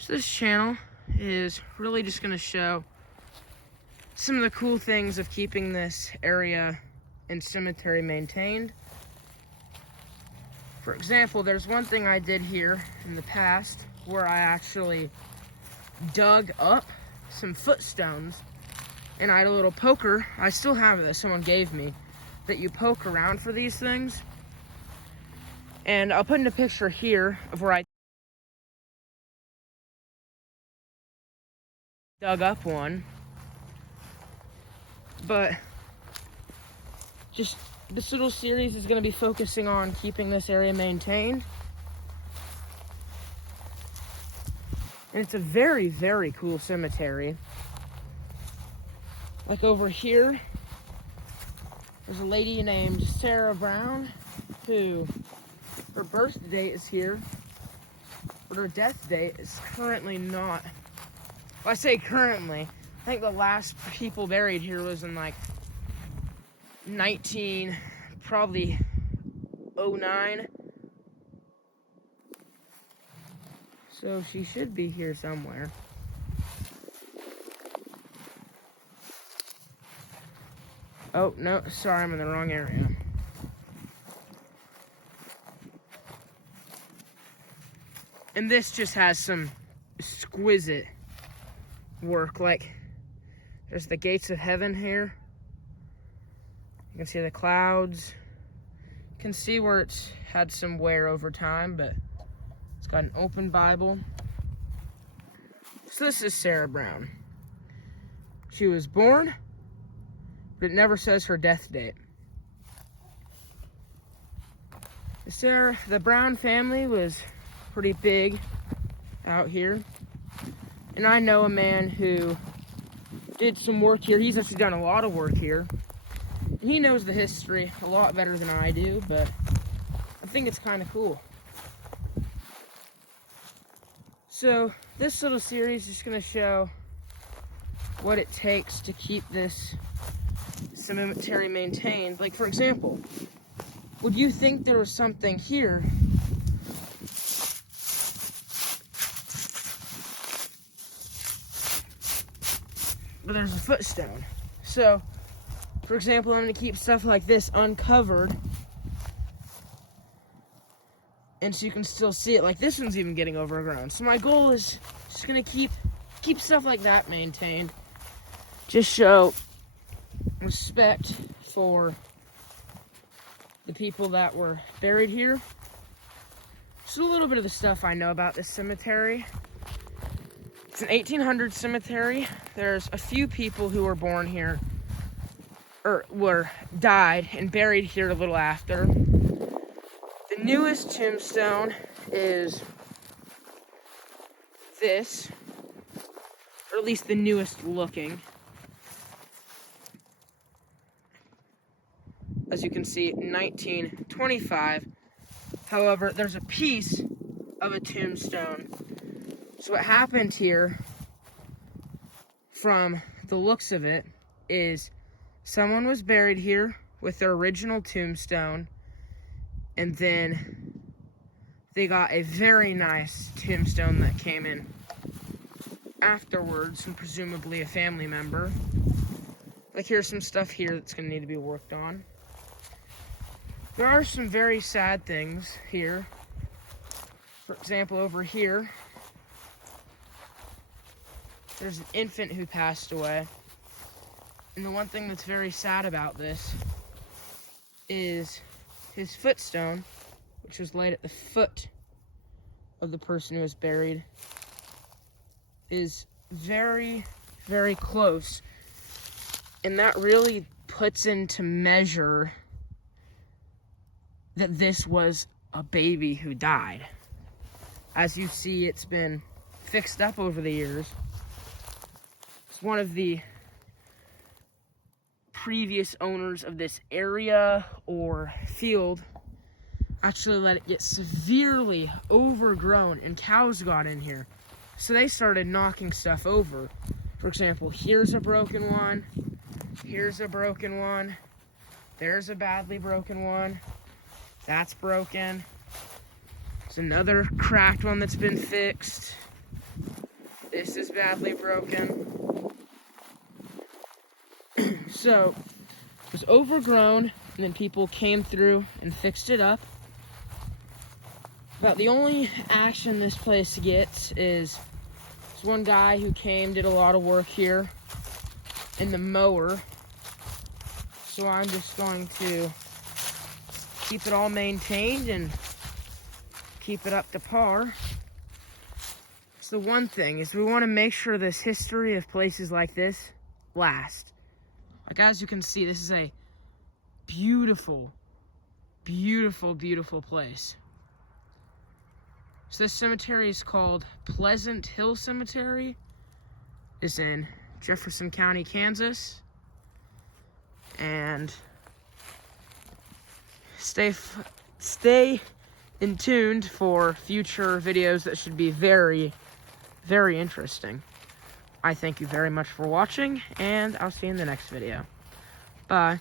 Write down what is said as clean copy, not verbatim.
So this channel is really just going to show some of the cool things of keeping this area and cemetery maintained. For example, there's one thing I did here in the past where I actually dug up some footstones, and I had a little poker. I still have it that someone gave me, that you poke around for these things. And I'll put in a picture here of where I dug up one. But just this little series is going to be focusing on keeping this area maintained. And it's a very, very cool cemetery. Like over here, there's a lady named Sarah Brown, who her birth date is here, but her death date is currently not. Well, I say currently. I think the last people buried here was in like 1909. So she should be here somewhere. Oh, no, sorry, I'm in the wrong area. And this just has some exquisite work. Like, there's the gates of heaven here. You can see the clouds. You can see where it's had some wear over time, but it's got an open Bible. So this is Sarah Brown. She was born, but it never says her death date. The Brown family was pretty big out here. And I know a man who did some work here. He's actually done a lot of work here. And he knows the history a lot better than I do, but I think it's kind of cool. So this little series is just going to show what it takes to keep this cemetery maintained. Like, for example, would you think there was something here but there's a footstone? So, for example, I'm going to keep stuff like this uncovered, and so you can still see it. Like, this one's even getting overgrown. So my goal is just going to keep stuff like that maintained. Just show respect for the people that were buried here. Just a little bit of the stuff I know about this cemetery. It's an 1800 cemetery. There's a few people who were born here, or died and buried here a little after. The newest tombstone is this, or at least the newest looking. As you can see, 1925. However, there's a piece of a tombstone. So what happened here, from the looks of it, is someone was buried here with their original tombstone, and then they got a very nice tombstone that came in afterwards, and presumably a family member. Like, here's some stuff here that's going to need to be worked on. There are some very sad things here. For example, over here, there's an infant who passed away. And the one thing that's very sad about this is his footstone, which was laid at the foot of the person who was buried, is very, very close. And that really puts into measure that this was a baby who died. As you see, it's been fixed up over the years. It's one of the previous owners of this area or field actually let it get severely overgrown, and cows got in here. So they started knocking stuff over. For example, here's a broken one, here's a broken one, there's a badly broken one, that's broken, there's another cracked one that's been fixed. This is badly broken. So, it was overgrown, and then people came through and fixed it up. About the only action this place gets is this one guy who came, did a lot of work here in the mower. So I'm just going to keep it all maintained and keep it up to par. So the one thing is we want to make sure this history of places like this last. Like, as you can see, this is a beautiful, beautiful, beautiful place. So this cemetery is called Pleasant Hill Cemetery. It's in Jefferson County, Kansas. And stay in tuned for future videos that should be very, very interesting. I thank you very much for watching, and I'll see you in the next video. Bye.